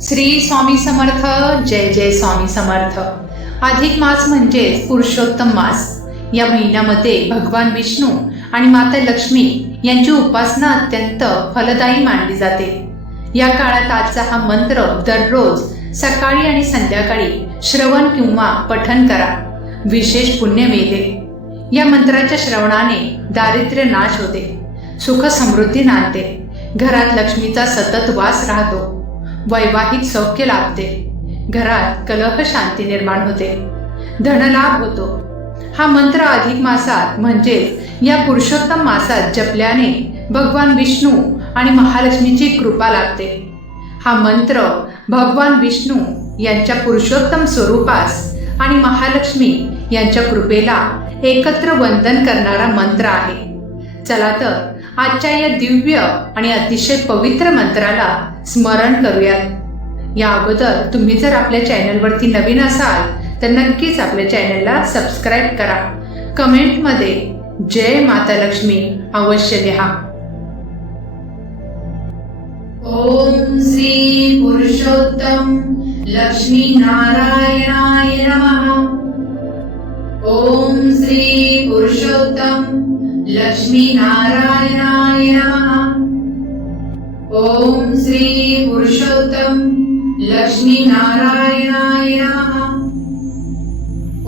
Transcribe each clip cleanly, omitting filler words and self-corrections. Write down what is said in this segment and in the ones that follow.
श्री स्वामी समर्थ. जय जय स्वामी समर्थ. अधिक मास म्हणजे पुरुषोत्तम मास. या महिन्यामध्ये भगवान विष्णू आणि माता लक्ष्मी यांची उपासना अत्यंत फलदायी मानली जाते. या काळात आजचा हा मंत्र दररोज सकाळी आणि संध्याकाळी श्रवण किंवा पठन करा. विशेष पुण्य मिळते. या मंत्राच्या श्रवणाने दारिद्र्य नाश होते, सुख समृद्धी नांदते, घरात लक्ष्मीचा सतत वास राहतो, वैवाहिक सौख्य लाभते, घरात कलह शांती निर्माण होते, धनलाभ होतो. हा मंत्र अधिक मासात म्हणजेच या पुरुषोत्तम मासात जपल्याने भगवान विष्णू आणि महालक्ष्मीची कृपा लाभते. हा मंत्र भगवान विष्णू यांच्या पुरुषोत्तम स्वरूपास आणि महालक्ष्मी यांच्या कृपेला एकत्र वंदन करणारा मंत्र आहे. चला तर आजच्या या दिव्य आणि अतिशय पवित्र मंत्राला स्मरण करूयात. या अगोदर तुम्ही जर आपल्या चॅनलवरती नवीन असाल तर नक्कीच आपल्या चॅनलला सबस्क्राईब करा. कमेंटमध्ये जय माता लक्ष्मी अवश्य लिहा. ओम श्री पुरुषोत्तम लक्ष्मी नारायणाय नमः. ओम श्री पुरुषोत्तम लक्ष्मी नारायणाय नमः. ओम श्री पुरुषोत्तम लक्ष्मी नारायणाय नमः.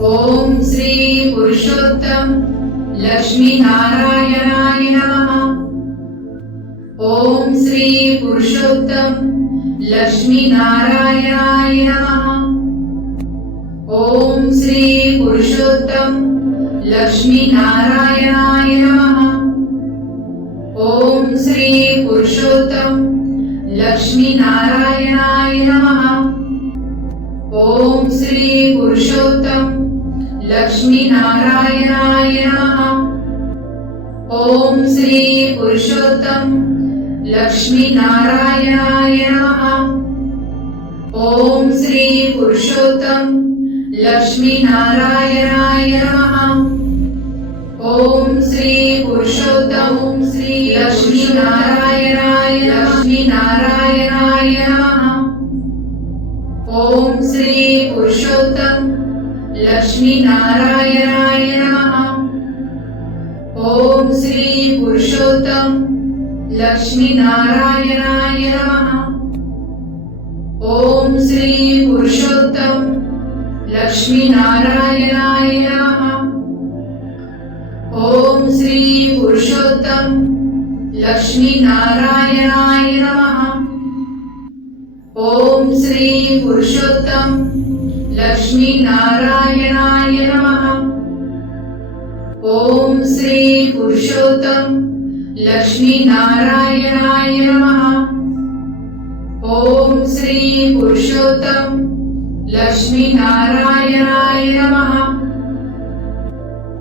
ओम श्री पुरुषोत्तम लक्ष्मी नारायणाय नमः. ओम श्री पुरुषोत्तम लक्ष्मी नारायणाय नमः. ओम श्री पुरुषोत्तम लक्ष्मी नारायणाय नमः. ओम श्री पुरुषोत्तम लक्ष्मी नारायणाय नमः. ओम श्री पुरुषोत्तम लक्ष्मी नारायणाय नमः. ओम श्री पुरुषोत्तम लक्ष्मी नारायणाय नमः. ओम श्री पुरुषोत्तम लक्ष्मी नारायणाय नमः. ओम श्री पुरुषोत्तम श्री लक्ष्मी नारायणाय लक्ष्मी नारायणाय नमः. ओम श्री पुरुषोत्तम लक्ष्मी नारायणाय नमः. ओम श्री पुरुषोत्तम लक्ष्मी नारायणाय नमः. ओम श्री पुरुषोत्तम लक्ष्मी नारायणाय नमः. ओम श्री पुरुषोत्तम लक्ष्मी नारायणाय नमः. ओम श्री पुरुषोत्तम लक्ष्मी नारायणाय नमः. ओम श्री पुरुषोत्तम लक्ष्मी नारायणाय नमः. ओम श्री पुरुषोत्तम लक्ष्मी नारायणाय नमः.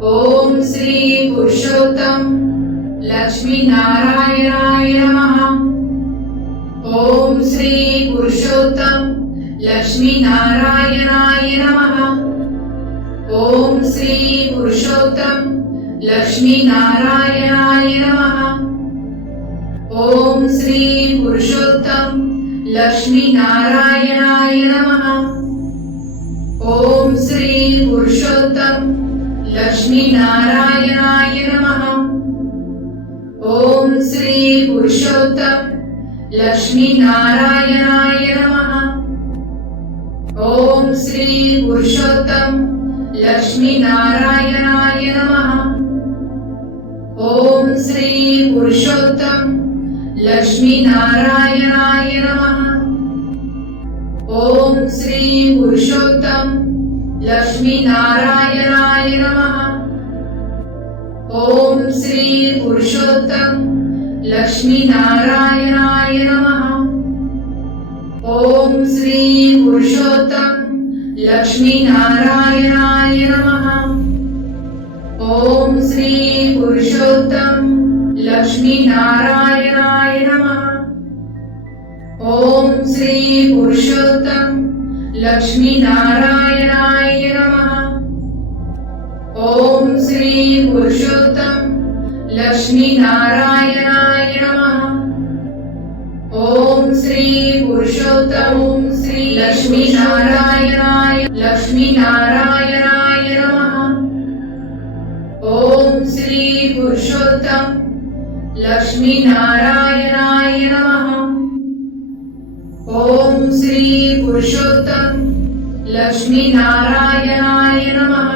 ओम श्री पुरुषोत्तम लक्ष्मी नारायणाय नमः. ओम श्री पुरुषोत्तम लक्ष्मी नारायणाय नमः. ओम श्री पुरुषोत्तम लक्ष्मी नारायणाय नमः. ओम श्री पुरुषोत्तम लक्ष्मी नारायणाय नमः. ओम श्री पुरुषोत्तम लक्ष्मी नारायणाय नमः. ओम श्री पुरुषोत्तम लक्ष्मी नारायणाय नमः. ओम श्री पुरुषोत्तम लक्ष्मी नारायणाय नमः. ओम श्री पुरुषोत्तम लक्ष्मी नारायणाय नमः. ओम श्री पुरुषोत्तम लक्ष्मी नारायणाय नमः. ओम श्री पुरुषोत्तम लक्ष्मी नारायणाय नमः. ओम श्री पुरुषोत्तम लक्ष्मी नारायणाय नमः. ओम श्री पुरुषोत्तम लक्ष्मी नारायणाय नमः. ओम श्री पुरुषोत्तम लक्ष्मी नारायणाय नमः. ओम श्री पुरुषोत्तम लक्ष्मी नारायणाय नमः. ओम श्री पुरुषोत्तम ओम श्री लक्ष्मी नारायणाय नमः। ओम श्री पुरुषोत्तम लक्ष्मी नारायणाय नमः। ओम श्री पुरुषोत्तम लक्ष्मी नारायणाय नमः।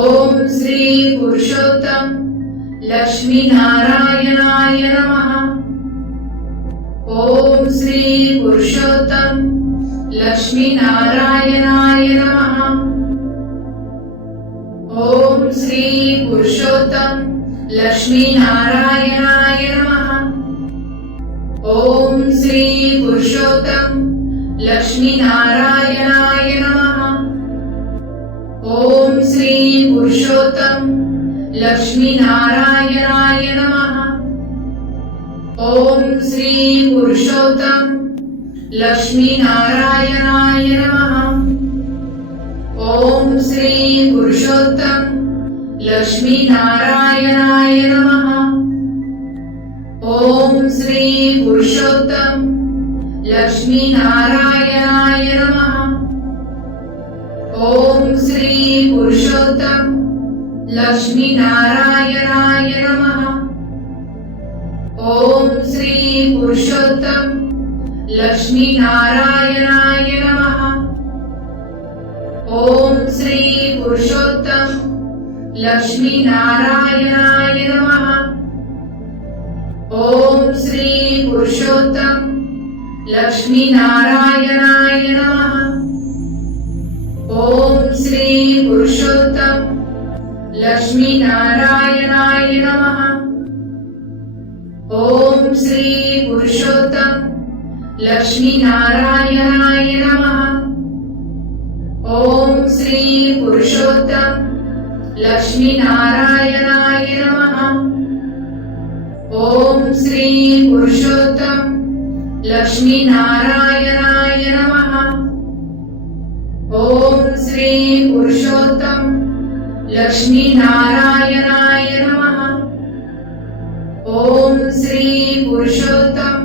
ओम श्री पुरुषोत्तम लक्ष्मी नारायणाय नमः। ओम श्री पुरुषोत्तम लक्ष्मी नारायणाय नमः। ओम श्री पुरुषोत्तम लक्ष्मी नारायणाय नमः। ओम श्री पुरुषोत्तम लक्ष्मी नारायणाय नमः। ओम श्री पुरुषोत्तम लक्ष्मी नारायणाय नमः। ओम श्री पुरुषोत्तम लक्ष्मी नारायणाय नमः। ओम श्री पुरुषोत्तम लक्ष्मी नारायणाय नमः। ओम श्री पुरुषोत्तम लक्ष्मी नारायणाय नमः। ओम श्री पुरुषोत्तम लक्ष्मी नारायणाय नमः। ओम श्री पुरुषोत्तम लक्ष्मी नारायणाय नमः। ओम श्री पुरुषोत्तम लक्ष्मी नारायणाय नमः। ओम श्री पुरुषोत्तम लक्ष्मी नारायणाय नमः। ओम श्री पुरुषोत्तम लक्ष्मी नारायणाय नमः। ओम श्री पुरुषोत्तम लक्ष्मी नारायणाय नमः। ओम श्री पुरुषोत्तम लक्ष्मी नारायणाय नमः। ओम श्री पुरुषोत्तम लक्ष्मी नारायणाय नमः। ओम श्री पुरुषोत्तम लक्ष्मी नारायणाय नमः। ओम श्री पुरुषोत्तम लक्ष्मी नारायणाय नमः। ओम श्री पुरुषोत्तम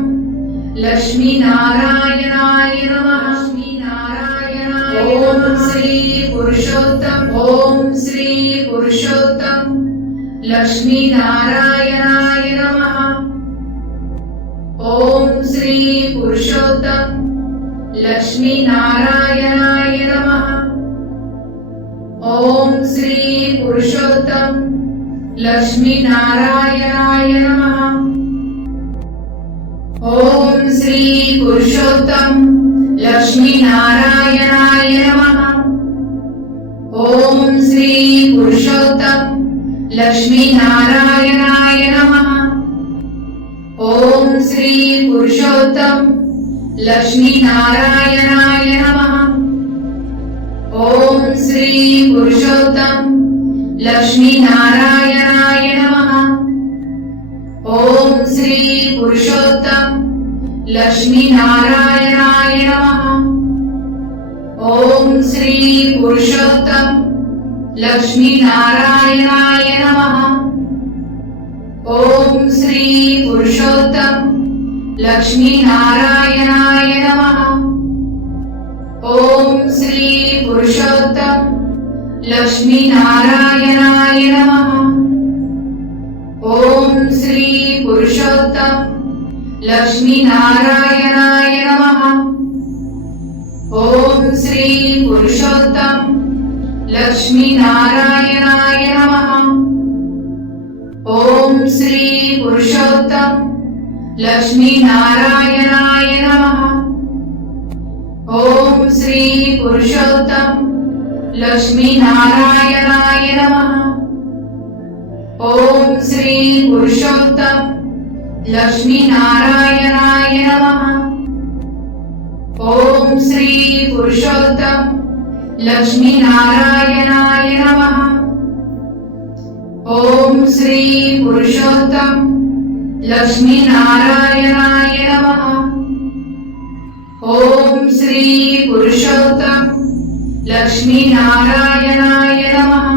लक्ष्मी नारायणाय नमः। ओम श्री पुरुषोत्तम लक्ष्मी नारायणाय नमः। ओम श्री पुरुषोत्तम लक्ष्मी नारायणाय नमः। ओम श्री पुरुषोत्तम लक्ष्मी नारायणाय नमः। ओम श्री पुरुषोत्तम लक्ष्मी नारायणाय नमः। ओम श्री पुरुषोत्तम लक्ष्मी नारायणाय नमः। ओम श्री पुरुषोत्तम लक्ष्मी नारायणाय नमः। ओम श्री पुरुषोत्तम लक्ष्मी नारायणाय नमः। ओम श्री पुरुषोत्तम लक्ष्मी नारायणाय नमः। ओम श्री पुरुषोत्तम लक्ष्मी नारायणाय नमः। ओम श्री पुरुषोत्तम लक्ष्मी नारायणाय नमः। ओम श्री पुरुषोत्तम लक्ष्मी नारायणाय नमः। ओम श्री पुरुषोत्तम लक्ष्मी नारायणाय नमः। ओम श्री पुरुषोत्तम लक्ष्मी नारायणाय नमः। ओम श्री पुरुषोत्तम लक्ष्मी नारायणाय नमः। ओम श्री पुरुषोत्तम लक्ष्मी नारायणाय नमः। ओम श्री पुरुषोत्तम लक्ष्मी नारायणाय नमः। ओम श्री पुरुषोत्तम लक्ष्मी नारायणाय नमः। ओम श्री पुरुषोत्तम लक्ष्मी नारायणाय नमः।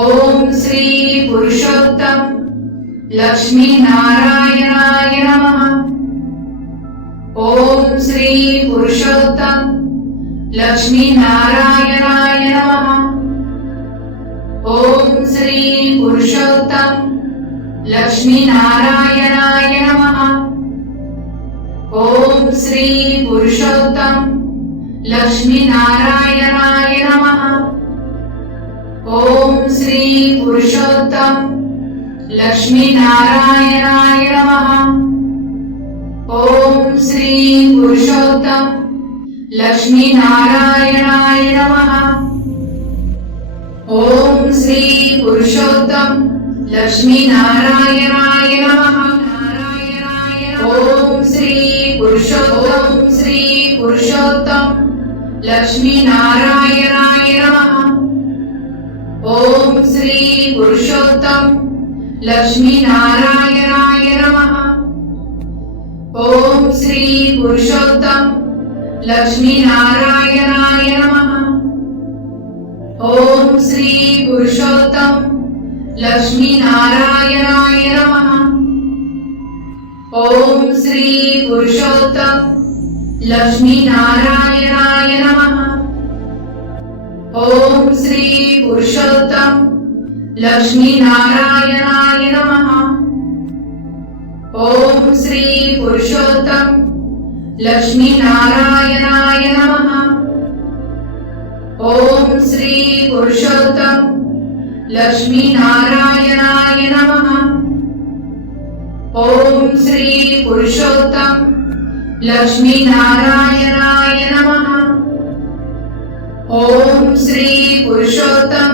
ओम श्री पुरुषोत्तम लक्ष्मी नारायणाय नमः। श्री पुरुषोत्तम लक्ष्मी नारायणाय नमः। ओम श्री पुरुषोत्तम लक्ष्मी नारायणाय नमः। ओम श्री पुरुषोत्तम लक्ष्मी नारायणाय नमः। ओम श्री पुरुषोत्तम लक्ष्मी नारायणाय नमः। ओम श्री पुरुषोत्तम लक्ष्मी नारायणाय नमः। ओम श्री पुरुषोत्तम लक्ष्मी नारायणाय नमः। ओम श्री पुरुषोत्तम लक्ष्मी नारायणाय नमः। ओम श्री पुरुषोत्तम लक्ष्मी नारायणाय नमः। ओम श्री पुरुषोत्तम लक्ष्मी नारायणाय नमः। ओम श्री पुरुषोत्तम लक्ष्मी नारायणाय नमः। ओम श्री पुरुषोत्तम लक्ष्मी नारायणाय नमः। ओम श्री पुरुषोत्तम लक्ष्मी नारायणाय नमः। ओम श्री पुरुषोत्तम लक्ष्मी नारायणाय नमः। ओम श्री पुरुषोत्तम लक्ष्मी नारायणाय नमः। ओम श्री पुरुषोत्तम लक्ष्मी नारायणाय नमः। ओम श्री पुरुषोत्तम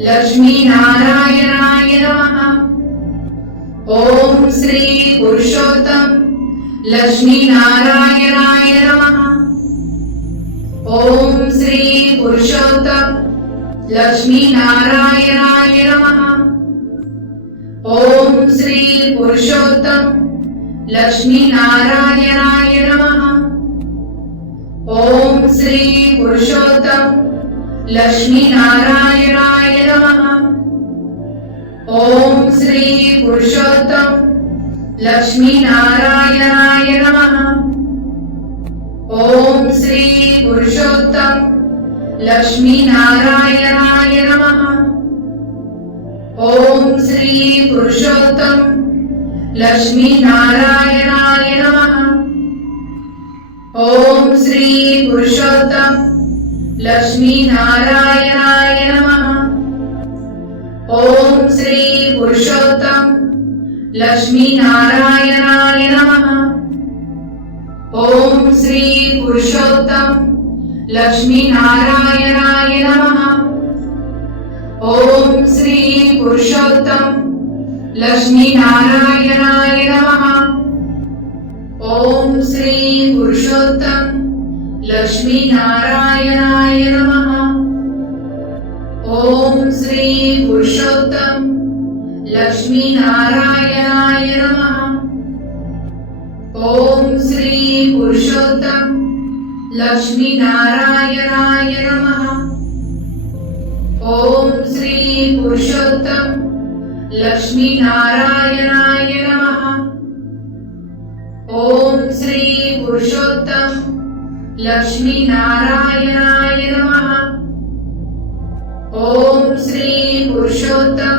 लक्ष्मी नारायणाय नमः। ओम श्री पुरुषोत्तम लक्ष्मी नारायणाय नमः। ओम श्री पुरुषोत्तम लक्ष्मी नारायणाय नमः। ओम श्री पुरुषोत्तम लक्ष्मी नारायणाय नमः। ओम श्री पुरुषोत्तम लक्ष्मी नारायणाय नमः। ओम श्री पुरुषोत्तम लक्ष्मी नारायणाय नमः। ओम श्री पुरुषोत्तम लक्ष्मी नारायणाय नमः। ओम श्री पुरुषोत्तम लक्ष्मी नारायणाय नमः। ओम श्री पुरुषोत्तम लक्ष्मी नारायणाय नमः। ओम श्री पुरुषोत्तम लक्ष्मी नारायणाय नमः। ओम श्री पुरुषोत्तम लक्ष्मी नारायणाय नमः। ओम श्री पुरुषोत्तम लक्ष्मी नारायणाय नमः। ओम श्री पुरुषोत्तम लक्ष्मी नारायणाय नमः। ओम श्री पुरुषोत्तम लक्ष्मी नारायणाय नमः। ओम श्री पुरुषोत्तम लक्ष्मी नारायणाय नमः। ओम श्री पुरुषोत्तम लक्ष्मी नारायणाय नमः। ओम श्री पुरुषोत्तम लक्ष्मी नारायणाय नमः। ओम श्री पुरुषोत्तम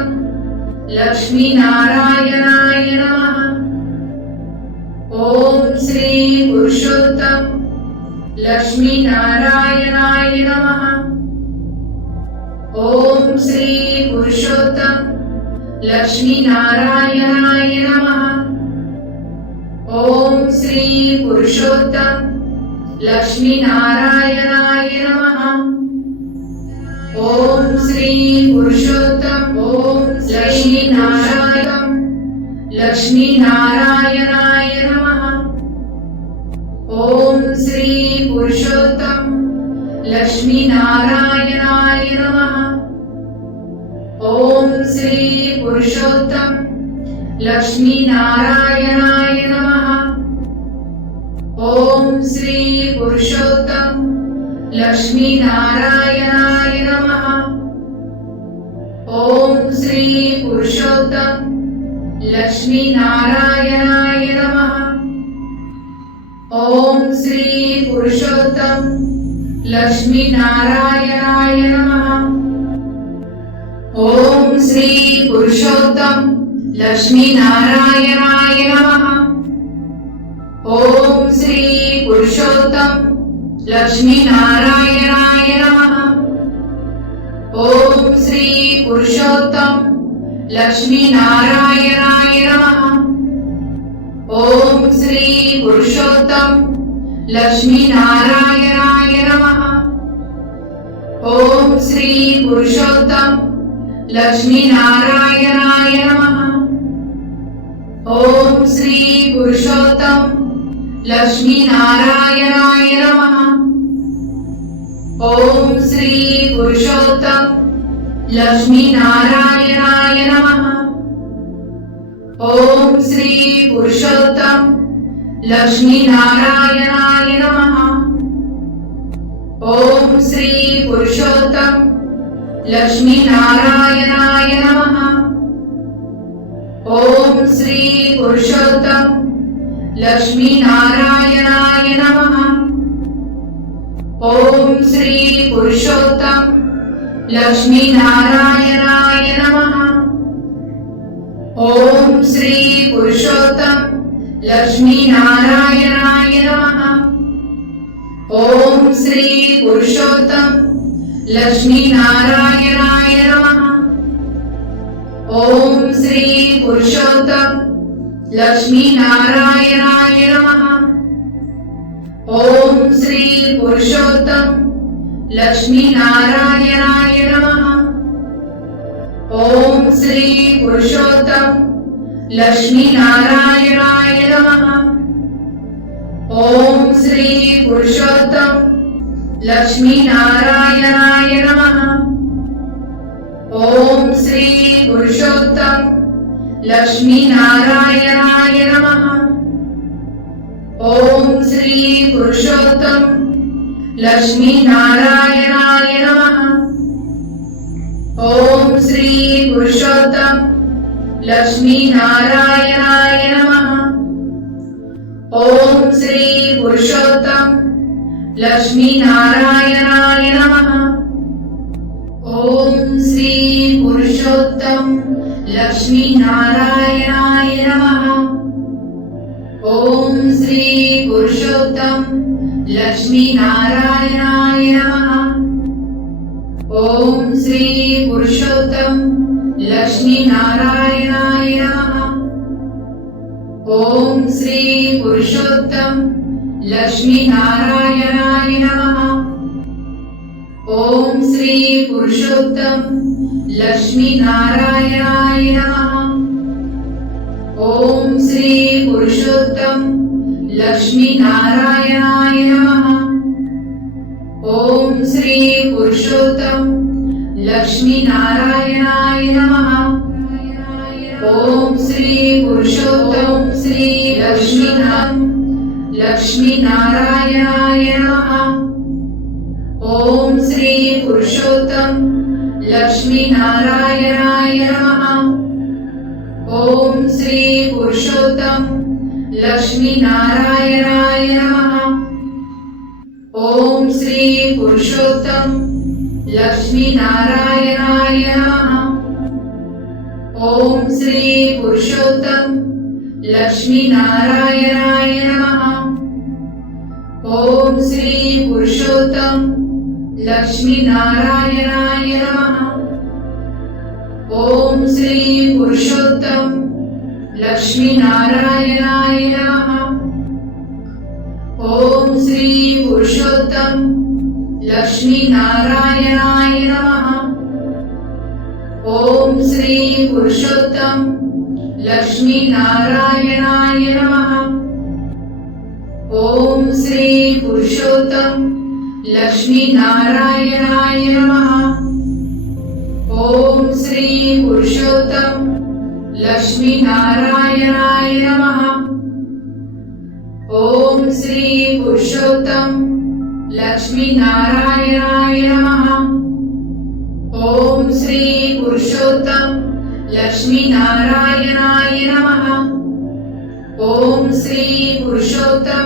लक्ष्मी नारायणाय नमः। ओम श्री पुरुषोत्तम लक्ष्मी नारायणाय नमः। ओम श्री पुरुषोत्तम लक्ष्मी नारायणाय नमः। ओम श्री पुरुषोत्तम लक्ष्मी नारायणाय नमः। ओम श्री पुरुषोत्तम लक्ष्मी नारायण लक्ष्मी नारायणाय नमः। ओम श्री पुरुषोत्तम लक्ष्मी नारायणाय नमः। ओम श्री पुरुषोत्तम लक्ष्मी नारायणाय नमः। ओम श्री पुरुषोत्तम लक्ष्मी नारायणाय नमः। ओम श्री पुरुषोत्तम लक्ष्मी नारायणाय नमः। ओम श्री पुरुषोत्तम लक्ष्मी नारायणाय नमः। ओम श्री पुरुषोत्तम लक्ष्मी नारायणाय नमः। ओम श्री पुरुषोत्तम लक्ष्मी नारायणाय नमः। ओम श्री पुरुषोत्तम लक्ष्मी नारायणाय नमः। ओम श्री पुरुषोत्तम लक्ष्मी नारायणाय नमः। ओम श्री पुरुषोत्तम लक्ष्मी नारायणाय नमः। ओम श्री पुरुषोत्तम लक्ष्मी नारायणाय नमः। ओम श्री पुरुषोत्तम लक्ष्मी नारायणाय नमः। ओम श्री पुरुषोत्तम लक्ष्मी नारायणाय नमः। ओम श्री पुरुषोत्तम लक्ष्मी नारायणाय नमः। ओम श्री पुरुषोत्तम लक्ष्मी नारायणाय नमः। ओम श्री पुरुषोत्तम लक्ष्मी नारायणाय नमः। ओम श्री पुरुषोत्तम लक्ष्मी नारायणाय नमः। ओम श्री पुरुषोत्तम लक्ष्मी नारायणाय नमः। ओम श्री पुरुषोत्तम लक्ष्मी नारायणाय नमः। ओम श्री पुरुषोत्तम लक्ष्मी नारायणाय नमः। ओम श्री पुरुषोत्तम लक्ष्मी नारायणाय नमः। ओम श्री पुरुषोत्तम लक्ष्मी नारायणाय नमः। ओम श्री पुरुषोत्तम लक्ष्मी नारायणाय नमः। ओम श्री पुरुषोत्तम लक्ष्मी नारायणाय नमः। ओम श्री पुरुषोत्तम लक्ष्मी नारायणाय नमः। ओम श्री पुरुषोत्तम लक्ष्मी नारायणाय नमः। ओम श्री पुरुषोत्तम लक्ष्मी नारायणाय नमः। ओम श्री पुरुषोत्तम लक्ष्मी नारायणाय नमः। ओम श्री पुरुषोत्तम लक्ष्मी नारायणाय नमः। ओम श्री पुरुषोत्तम लक्ष्मी नारायणाय नमः। ओम श्री पुरुषोत्तम लक्ष्मी नारायणाय नमः। ओम श्री पुरुषोत्तम लक्ष्मी नारायणाय नमः। ओम श्री पुरुषोत्तम लक्ष्मी नारायणाय नमः। ओम श्री पुरुषोत्तम श्री लक्ष्मी नारायणाय नमः। ओम श्री पुरुषोत्तम लक्ष्मी नारायणाय नमः। ओम श्री पुरुषोत्तम लक्ष्मी नारायणाय नमः। ओम श्री पुरुषोत्तम लक्ष्मी नारायणाय नमः। ओम श्री पुरुषोत्तम लक्ष्मी नारायणाय नमः। ओम श्री पुरुषोत्तम लक्ष्मी नारायणाय नमः। ओम श्री पुरुषोत्तम लक्ष्मी नारायणाय नमः। ओम श्री पुरुषोत्तम लक्ष्मी नारायणाय नमः। ओम श्री पुरुषोत्तम लक्ष्मी नारायणाय नमः। ओम श्री पुरुषोत्तम लक्ष्मी नारायणाय नमः। ओम श्री पुरुषोत्तम लक्ष्मी नारायणाय नमः। ओम श्री पुरुषोत्तम लक्ष्मी नारायणाय नमः। ओम श्री पुरुषोत्तम लक्ष्मी नारायणाय नमः। ओम श्री पुरुषोत्तम